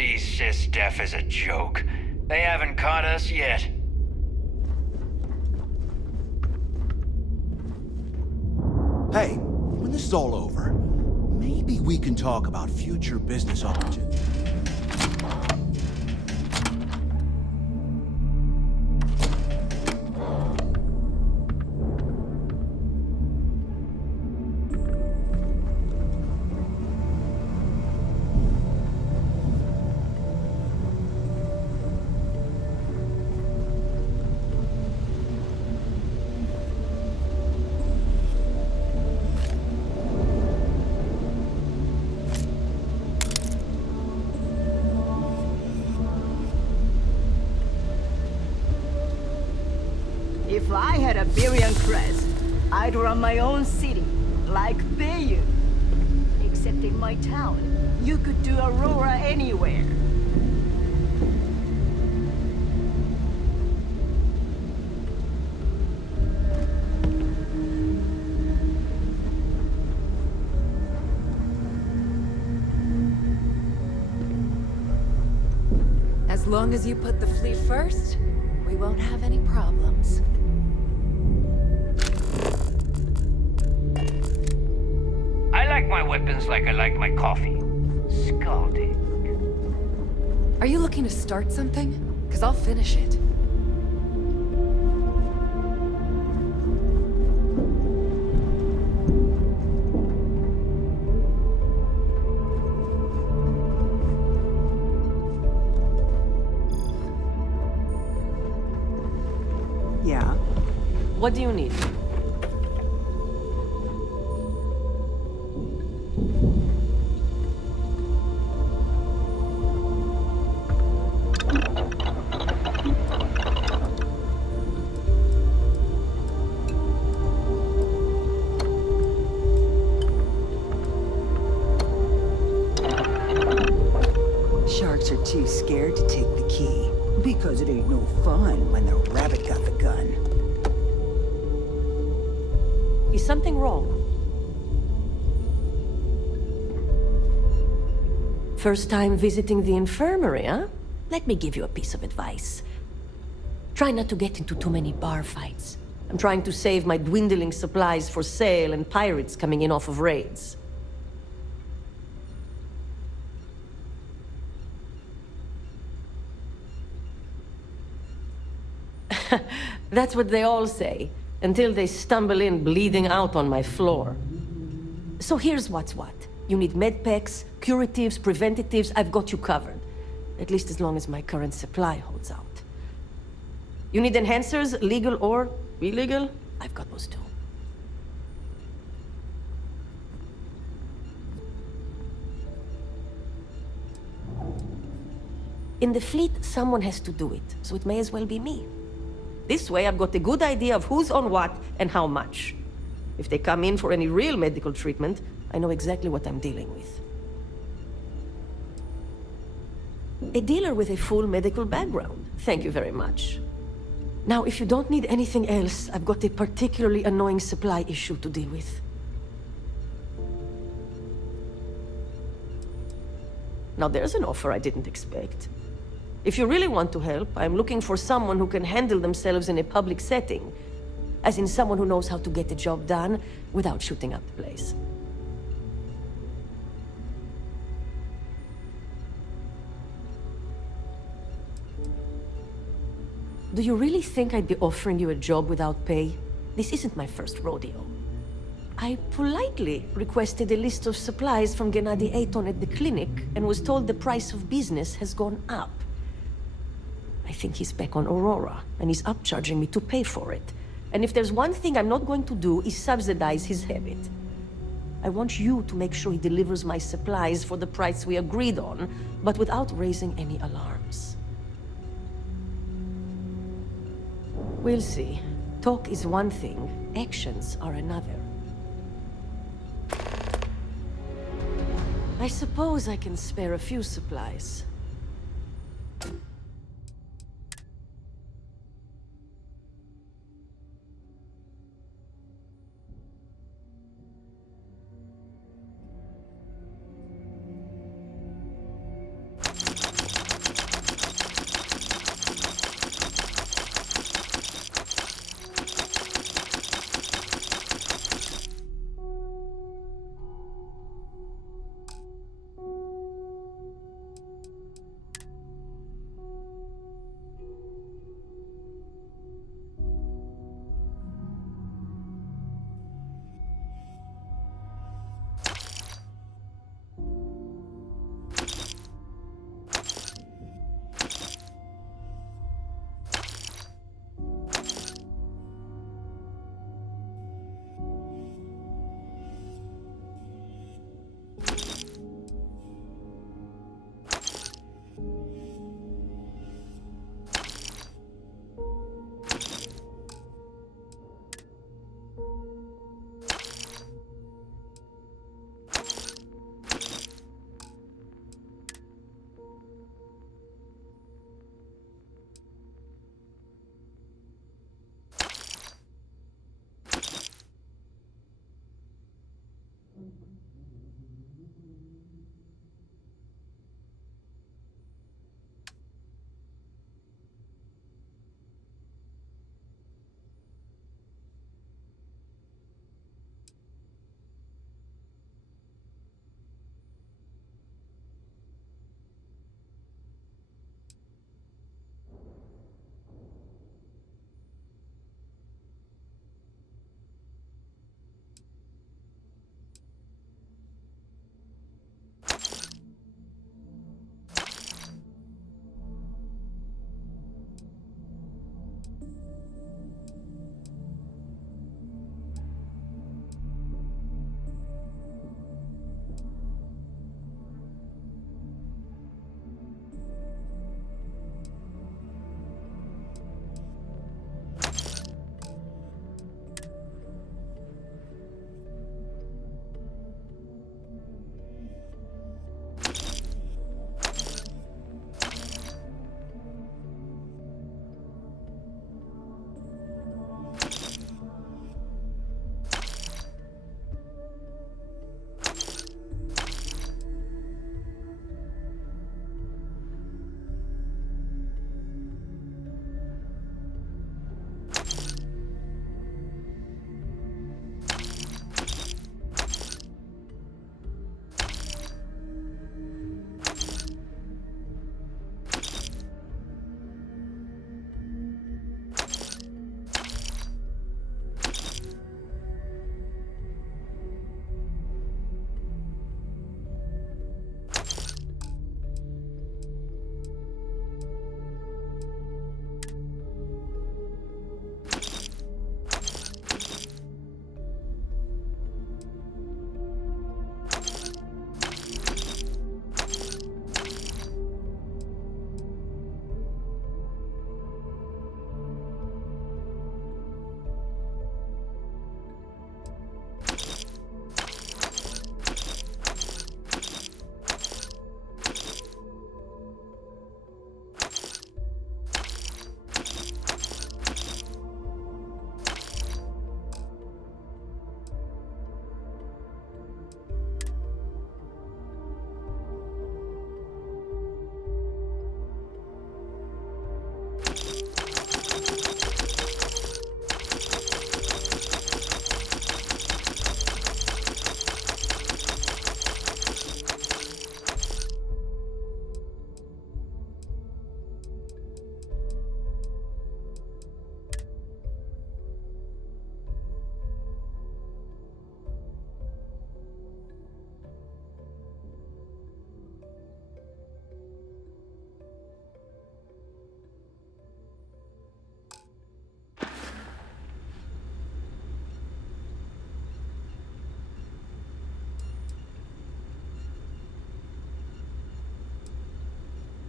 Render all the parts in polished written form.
see sys-def as a joke. They haven't caught us yet. Hey, when this is all over, maybe we can talk about future business opportunities. If I had a billion crest, I'd run my own city, like Bayou. Except in my town, you could do Aurora anywhere. As long as you put the fleet first, we won't have any problems. I like my weapons like I like my coffee. Scalding. Are you looking to start something? Because I'll finish it. Yeah? What do you need? Sharks are too scared to take the key, because it ain't no fun when the rabbit got the gun. Is something wrong? First time visiting the infirmary, huh? Let me give you a piece of advice. Try not to get into too many bar fights. I'm trying to save my dwindling supplies for sale and pirates coming in off of raids. That's what they all say, until they stumble in bleeding out on my floor. So here's what's what. You need medpacks, curatives, preventatives, I've got you covered. At least as long as my current supply holds out. You need enhancers, legal or illegal? I've got those too. In the fleet, someone has to do it, so it may as well be me. This way, I've got a good idea of who's on what and how much. If they come in for any real medical treatment, I know exactly what I'm dealing with. A dealer with a full medical background. Thank you very much. Now, if you don't need anything else, I've got a particularly annoying supply issue to deal with. Now, there's an offer I didn't expect. If you really want to help, I'm looking for someone who can handle themselves in a public setting. As in someone who knows how to get the job done without shooting up the place. Do you really think I'd be offering you a job without pay? This isn't my first rodeo. I politely requested a list of supplies from Gennady Aton at the clinic and was told the price of business has gone up. I think he's back on Aurora, and he's upcharging me to pay for it. And if there's one thing I'm not going to do is subsidize his habit. I want you to make sure he delivers my supplies for the price we agreed on, but without raising any alarms. We'll see. Talk is one thing, actions are another. I suppose I can spare a few supplies.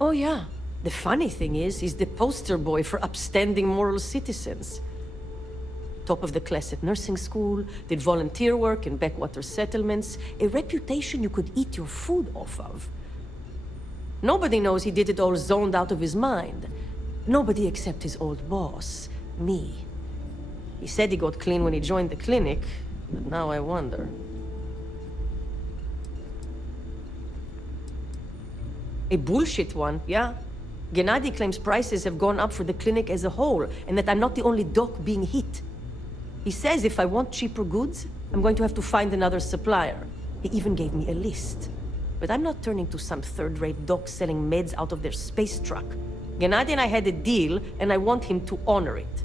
Oh yeah. The funny thing is, he's the poster boy for upstanding moral citizens. Top of the class at nursing school, did volunteer work in backwater settlements, a reputation you could eat your food off of. Nobody knows he did it all zoned out of his mind. Nobody except his old boss, me. He said he got clean when he joined the clinic, but now I wonder. A bullshit one, yeah. Gennady claims prices have gone up for the clinic as a whole, and that I'm not the only doc being hit. He says if I want cheaper goods, I'm going to have to find another supplier. He even gave me a list. But I'm not turning to some third-rate doc selling meds out of their space truck. Gennady and I had a deal, and I want him to honor it.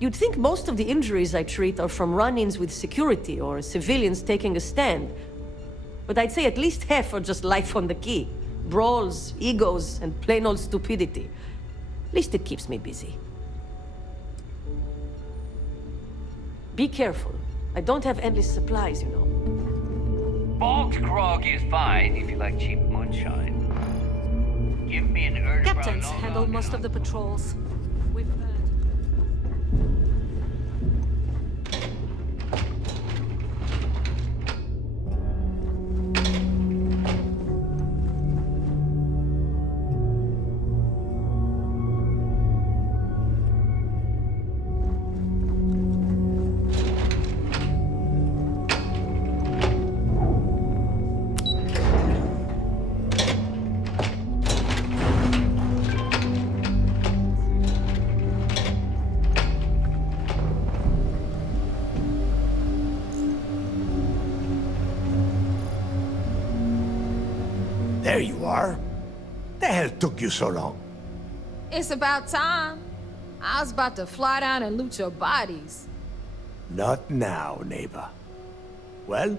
You'd think most of the injuries I treat are from run-ins with security or civilians taking a stand. But I'd say at least half are just life on the key. Brawls, egos, and plain old stupidity. At least it keeps me busy. Be careful. I don't have endless supplies, you know. Bogged grog is fine if you like cheap moonshine. Give me an herb. Captains handle most of the patrols. We've heard. There you are. The hell took you so long? It's about time. I was about to fly down and loot your bodies. Not now, neighbor. Well,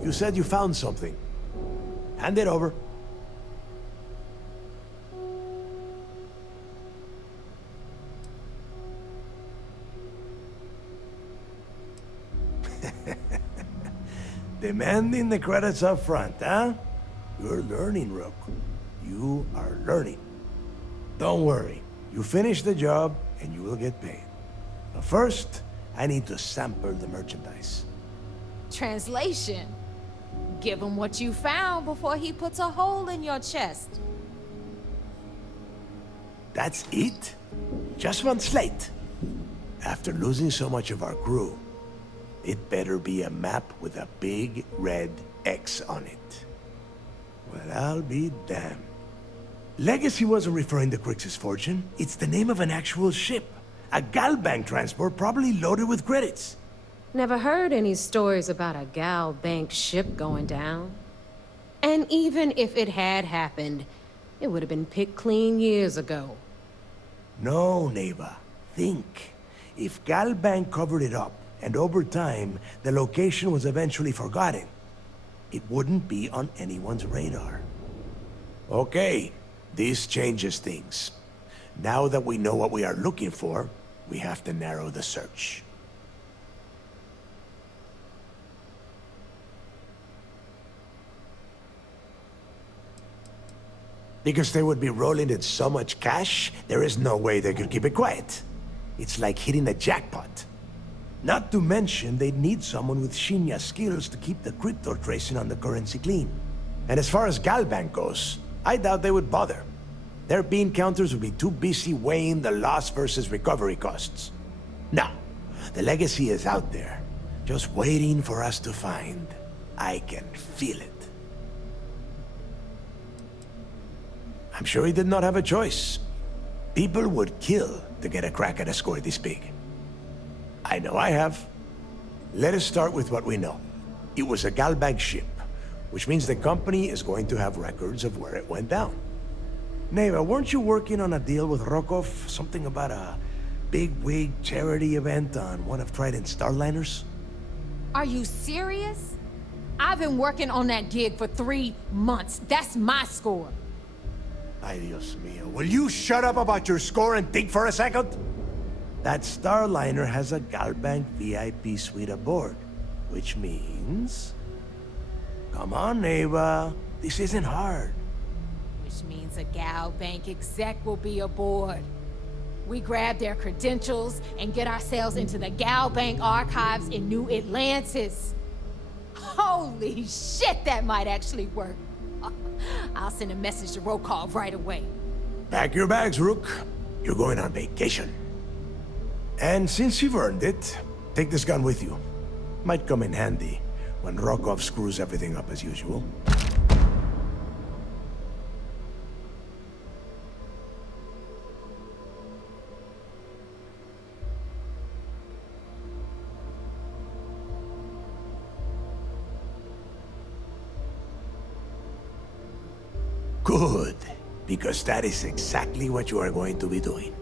you said you found something. Hand it over. Demanding the credits up front, huh? You're learning, Rook. You are learning. Don't worry. You finish the job, and you will get paid. But first, I need to sample the merchandise. Translation. Give him what you found before he puts a hole in your chest. That's it? Just one slate? After losing so much of our crew, it better be a map with a big red X on it. Well, I'll be damned. Legacy wasn't referring to Crix's fortune. It's the name of an actual ship. A Galbank transport probably loaded with credits. Never heard any stories about a Gal Bank ship going down. And even if it had happened, it would have been picked clean years ago. No, neighbor. Think. If Galbank covered it up, and over time, the location was eventually forgotten, it wouldn't be on anyone's radar. Okay, this changes things. Now that we know what we are looking for, we have to narrow the search. Because they would be rolling in so much cash, there is no way they could keep it quiet. It's like hitting the jackpot. Not to mention, they'd need someone with Shinya skills to keep the crypto tracing on the currency clean. And as far as Galbank goes, I doubt they would bother. Their bean counters would be too busy weighing the loss versus recovery costs. No, the legacy is out there, just waiting for us to find. I can feel it. I'm sure he did not have a choice. People would kill to get a crack at a score this big. I know I have. Let us start with what we know. It was a Galbank ship, which means the company is going to have records of where it went down. Neva, weren't you working on a deal with Rokov? Something about a big-wig charity event on one of Trident's Starliners? Are you serious? I've been working on that gig for 3 months. That's my score. Ay, Dios mío. Will you shut up about your score and think for a second? That Starliner has a Galbank VIP suite aboard, which means... Come on, Neva. This isn't hard. Which means a Gal Bank exec will be aboard. We grab their credentials and get ourselves into the Gal Bank archives in New Atlantis. Holy shit, that might actually work. I'll send a message to Rokov right away. Pack your bags, Rook. You're going on vacation. And since you've earned it, take this gun with you. Might come in handy when Rokov screws everything up as usual. Good, because that is exactly what you are going to be doing.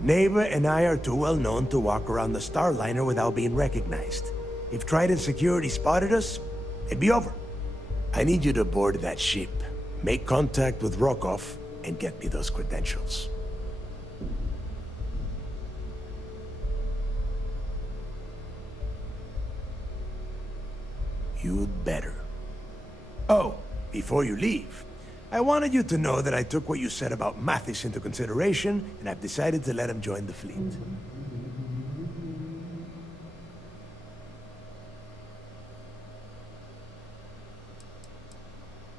Neighbor and I are too well known to walk around the Starliner without being recognized. If Trident Security spotted us, it'd be over. I need you to board that ship, make contact with Rokov, and get me those credentials. You'd better. Oh, before you leave, I wanted you to know that I took what you said about Mathis into consideration, and I've decided to let him join the fleet.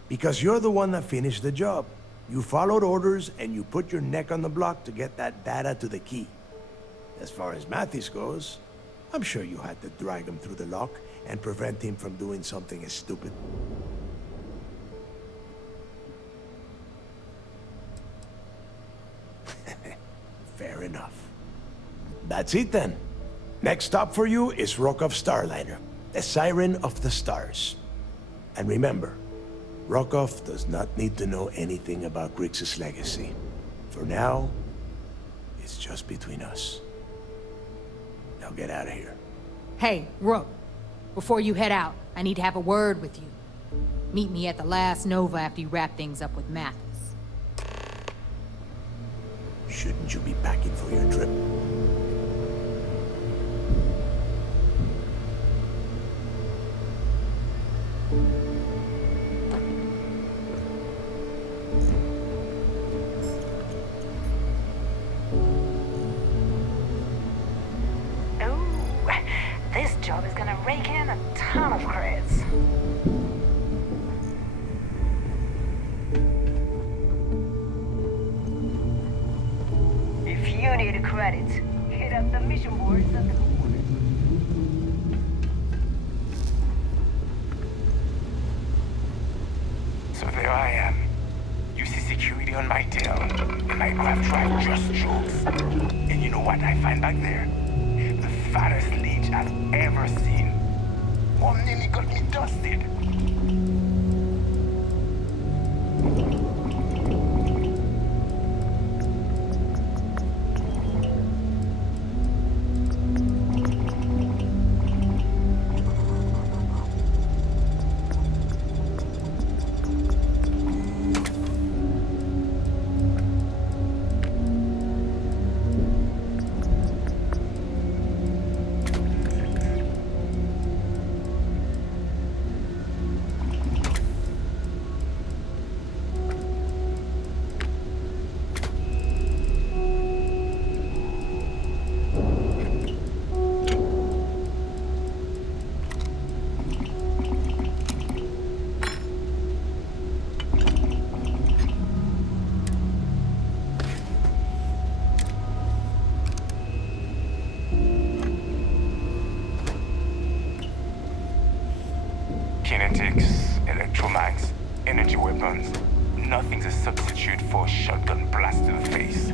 Because you're the one that finished the job. You followed orders, and you put your neck on the block to get that data to the key. As far as Mathis goes, I'm sure you had to drag him through the lock and prevent him from doing something as stupid. Fair enough. That's it then. Next stop for you is Rokov Starliner, the Siren of the Stars. And remember, Rokov does not need to know anything about Grixis' legacy. For now, it's just between us. Now get out of here. Hey, Rook, before you head out, I need to have a word with you. Meet me at the last Nova after you wrap things up with Mathis. Shouldn't you be packing for your trip? This job is gonna rake in a ton of credits. If you need a credit, hit up the mission boards at the corner. So there I am. You see security on my tail, and my craft drive just jolts. And you know what I find back there? The fattest leech I've ever seen. One nearly got me dusted. Kinetics, electromags, energy weapons. Nothing's a substitute for a shotgun blast to the face.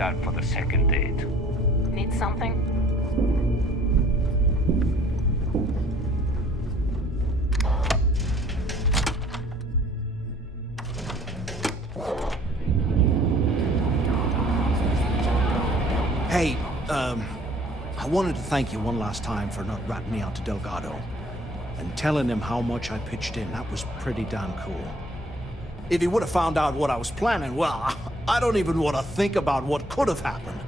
got for the second date? Need something? Hey, I wanted to thank you one last time for not ratting me out to Delgado and telling him how much I pitched in. That was pretty damn cool. If he would have found out what I was planning, well, I don't even want to think about what could have happened.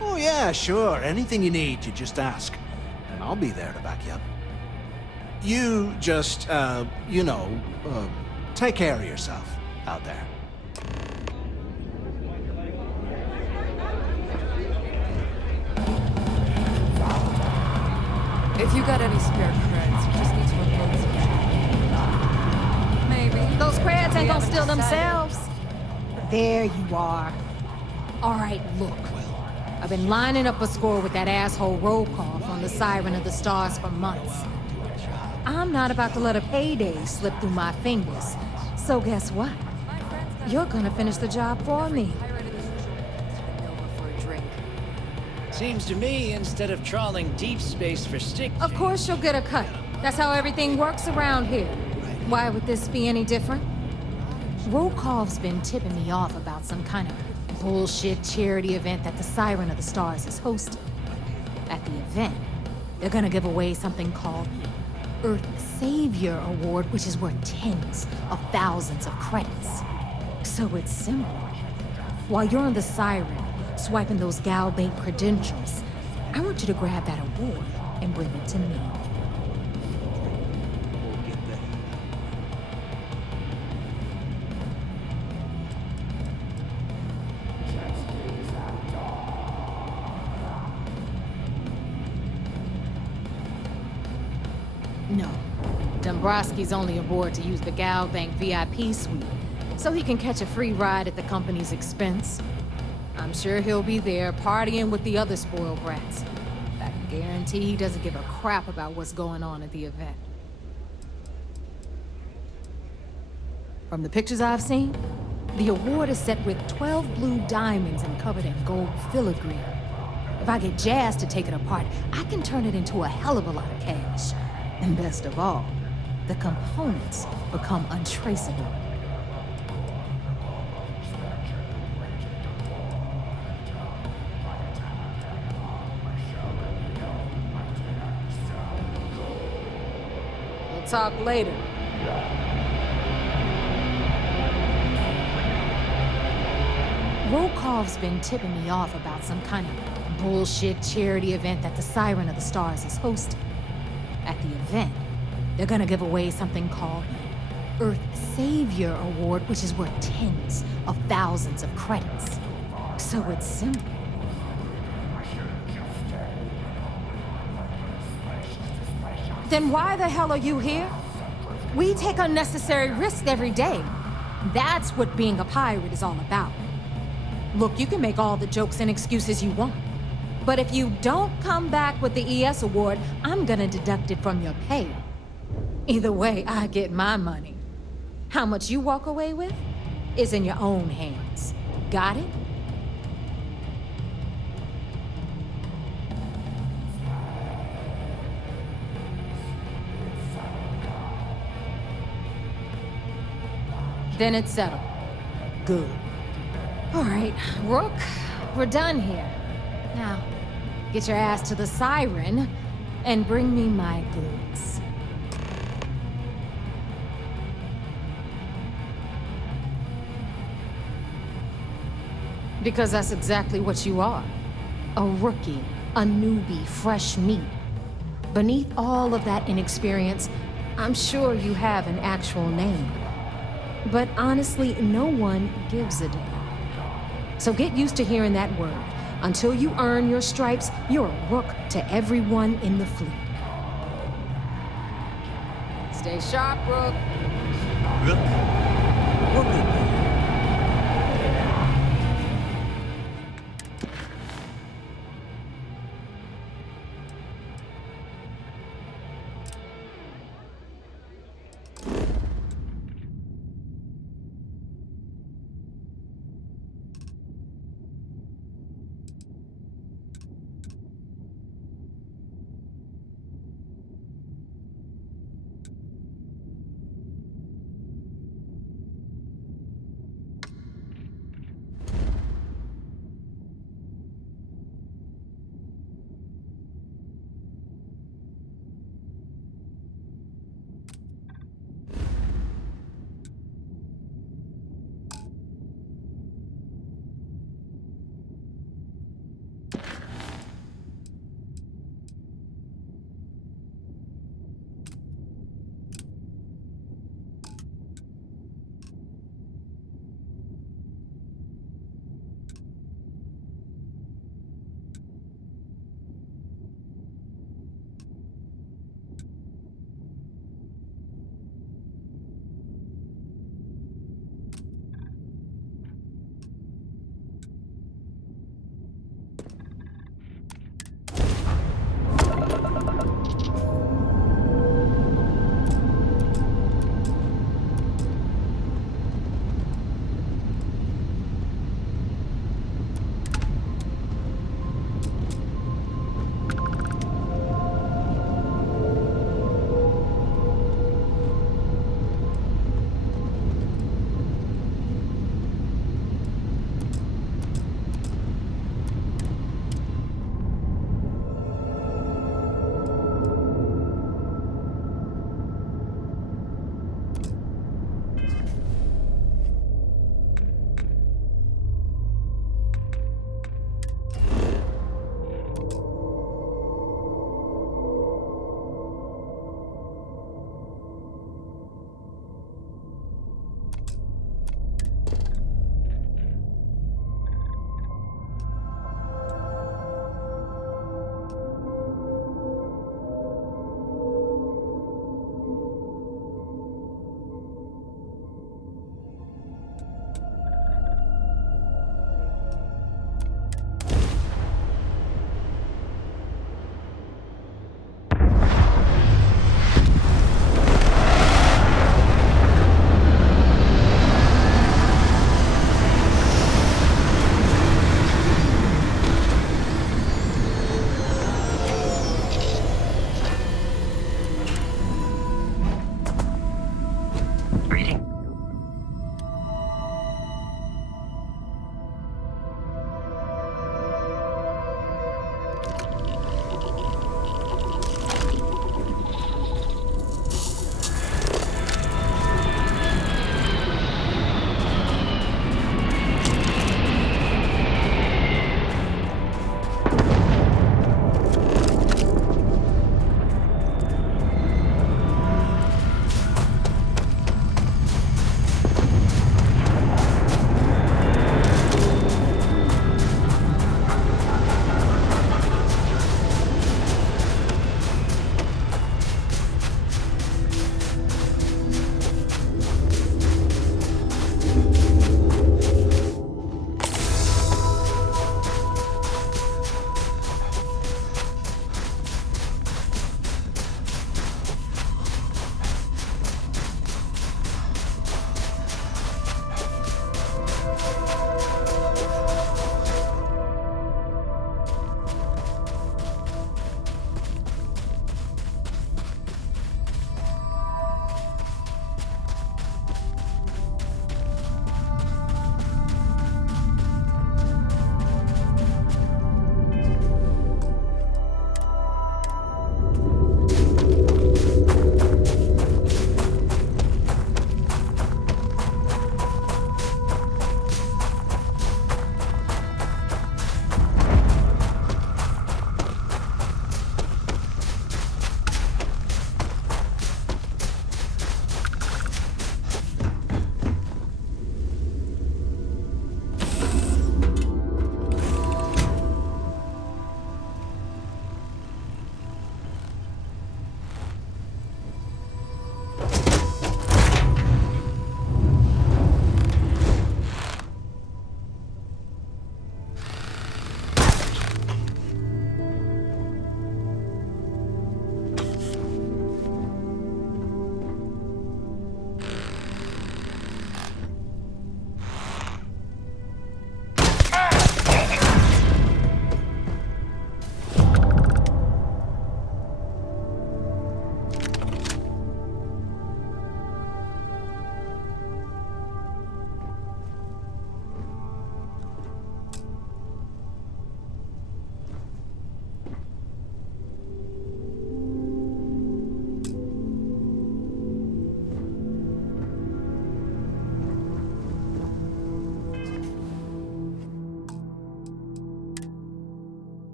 Oh yeah, sure. Anything you need, you just ask. And I'll be there to back you up. You just, take care of yourself out there. If you got any spare creds, you just need to upload some. Maybe. Those creds ain't gonna steal decided. themselves. There you are. All right, look. I've been lining up a score with that asshole roll call from the Siren of the Stars for months. I'm not about to let a payday slip through my fingers. So guess what? You're gonna finish the job for me. Seems to me, instead of trawling deep space for stick... Of course you'll get a cut. That's how everything works around here. Why would this be any different? Rokov's been tipping me off about some kind of bullshit charity event that the Siren of the Stars is hosting. At the event, they're gonna give away something called the Earth Savior Award, which is worth tens of thousands of credits. So it's simple. While you're on the Siren, swiping those GALBAIT credentials, I want you to grab that award and bring it to me. No, Dombrowski's only aboard to use the GALBAIT VIP suite, so he can catch a free ride at the company's expense. I'm sure he'll be there partying with the other spoiled brats. I guarantee he doesn't give a crap about what's going on at the event. From the pictures I've seen, the award is set with 12 blue diamonds and covered in gold filigree. If I get Jazz to take it apart, I can turn it into a hell of a lot of cash. And best of all, the components become untraceable. Talk later. Rokov's been tipping me off about some kind of bullshit charity event that the Siren of the Stars is hosting. At the event, they're gonna give away something called the Earth Savior Award, which is worth tens of thousands of credits. So it's simple. Then why the hell are you here? We take unnecessary risks every day. That's what being a pirate is all about. Look, you can make all the jokes and excuses you want. But if you don't come back with the ES award, I'm gonna deduct it from your pay. Either way, I get my money. How much you walk away with is in your own hands. Got it? Then it's settled. Good. All right, Rook, we're done here. Now, get your ass to the Siren and bring me my goods. Because that's exactly what you are. A rookie, a newbie, fresh meat. Beneath all of that inexperience, I'm sure you have an actual name. But honestly, no one gives a damn. So get used to hearing that word. Until you earn your stripes, you're a rook to everyone in the fleet. Stay sharp, Rook.